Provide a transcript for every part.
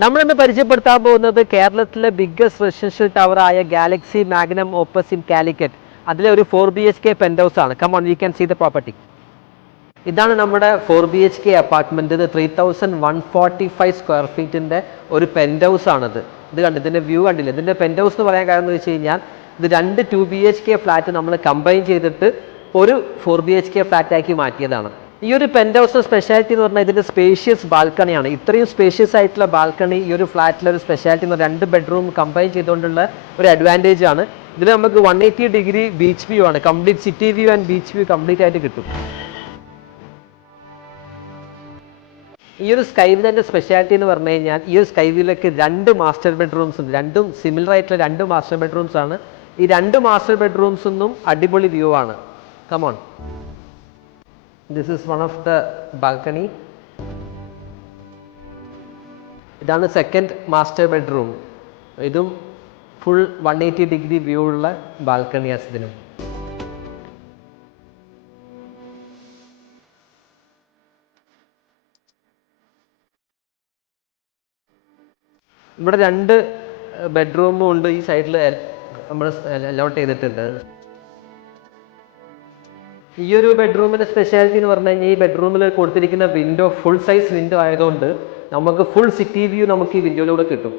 നമ്മളിന്ന് പരിചയപ്പെടുത്താൻ പോകുന്നത് കേരളത്തിലെ ബിഗ്ഗസ്റ്റ് റെസിഡൻഷ്യൽ ടവർ ആയ Galaxy Magnum Opus in Calicut. അതിലെ ഒരു 4 BHK പെന്റ് ഹൗസ് ആണ്. Come on, we can see the property. ഇതാണ് നമ്മുടെ 4 BHK അപ്പാർട്ട്മെന്റ്. ഇത് 3145 സ്ക്വയർ ഫീറ്റിന്റെ ഒരു പെന്റ് ഹൗസ് ആണിത്. ഇത് കണ്ട് ഇതിന്റെ വ്യൂ കണ്ടില്ല. ഇതിന്റെ പെന്റ് ഹൗസ് എന്ന് പറയാൻ കാരണം എന്ന് വെച്ച് കഴിഞ്ഞാൽ ഇത് 2 2 BHK ഫ്ലാറ്റ് നമ്മൾ കമ്പൈൻ ചെയ്തിട്ട് ഒരു 4 BHK ഫ്ലാറ്റ് ആക്കി മാറ്റിയതാണ്. ഈ ഒരു പെന്റ് ഹൗസ് സ്പെഷ്യാലിറ്റി എന്ന് പറഞ്ഞാൽ ഇതിന്റെ സ്പേഷ്യസ് ബാൽക്കണിയാണ്. ഇത്രയും സ്പേഷ്യസ് ആയിട്ടുള്ള ബാൽക്കണി ഈ ഒരു ഫ്ലാറ്റിലെ ഒരു സ്പെഷ്യാലിറ്റി എന്ന് പറഞ്ഞാൽ 2 ബെഡ്റൂം കമ്പൈൻ ചെയ്തുകൊണ്ടുള്ള ഒരു അഡ്വാൻറ്റേജ് ആണ്. ഇതിൽ നമുക്ക് 180 ഡിഗ്രി ബീച്ച് വ്യൂ ആണ്. Complete city view and beach view complete ആയിട്ട് കിട്ടും. ഈ ഒരു സ്കൈ വില്ലിന്റെ സ്പെഷ്യാലിറ്റി എന്ന് പറഞ്ഞു കഴിഞ്ഞാൽ ഈ ഒരു സ്കൈ വില്ലൊക്കെ 2 മാസ്റ്റർ ബെഡ്റൂംസ് ഉണ്ട്. രണ്ടും സിമിലർ ആയിട്ടുള്ള 2 മാസ്റ്റർ ബെഡ്റൂംസ് ആണ്. ഈ 2 മാസ്റ്റർ ബെഡ്റൂംസ് ഒന്നും അടിപൊളി വ്യൂ ആണ്. Come on, this is one of the balcony. ഇതാണ് സെക്കൻഡ് മാസ്റ്റർ ബെഡ്റൂം. ഇതും ഫുൾ 180 ഡിഗ്രി വ്യൂ ഉള്ള ബാൽക്കണിയാസ് ഇതിനും. ഇവിടെ 2 ബെഡ്റൂമും ഉണ്ട്. ഈ സൈഡിൽ നമ്മൾ അലോട്ട് ചെയ്തിട്ടുണ്ട്. ഈ ഒരു ബെഡ്റൂമിന്റെ സ്പെഷ്യാലിറ്റി എന്ന് പറഞ്ഞു കഴിഞ്ഞാൽ ഈ ബെഡ്റൂമിൽ കൊടുത്തിരിക്കുന്ന വിൻഡോ ഫുൾ സൈസ് വിൻഡോ ആയതുകൊണ്ട് നമുക്ക് ഫുൾ സിറ്റി വ്യൂ നമുക്ക് ഈ വിൻഡോയിലൂടെ കിട്ടും.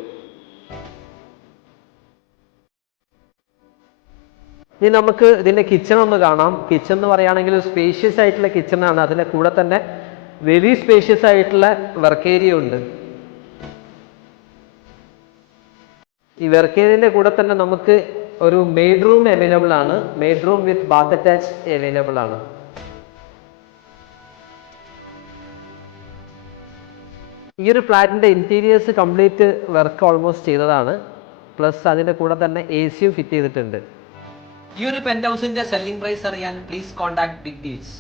ഇനി നമുക്ക് ഇതിന്റെ കിച്ചൺ ഒന്ന് കാണാം. കിച്ചൺ എന്ന് പറയുകയാണെങ്കിൽ സ്പേഷ്യസ് ആയിട്ടുള്ള കിച്ചൺ ആണ്. അതിന്റെ കൂടെ തന്നെ വെരി സ്പേഷ്യസ് ആയിട്ടുള്ള വർക്ക് ഏരിയ ഉണ്ട്. ഈ വർക്ക് ഏരിയന്റെ കൂടെ തന്നെ നമുക്ക് ഒരു മെയ്ഡ് റൂം അവൈലബിൾ ആണ്. Made room with Baat attach available ആണ്. ഈ ഒരു ഫ്ലാറ്റിന്റെ ഇന്റീരിയേഴ്സ് കംപ്ലീറ്റ് വർക്ക് ഓൾമോസ്റ്റ് ചെയ്തതാണ്. പ്ലസ് അതിന്റെ കൂടെ തന്നെ AC യും ഫിറ്റ് ചെയ്തിട്ടുണ്ട്. ഈ ഒരു പെന്റ് ഹൗസിന്റെ സെല്ലിംഗ് പ്രൈസ് അറിയാൻ പ്ലീസ് കോൺടാക്ട് ബിഗ് ഡീൽസ്.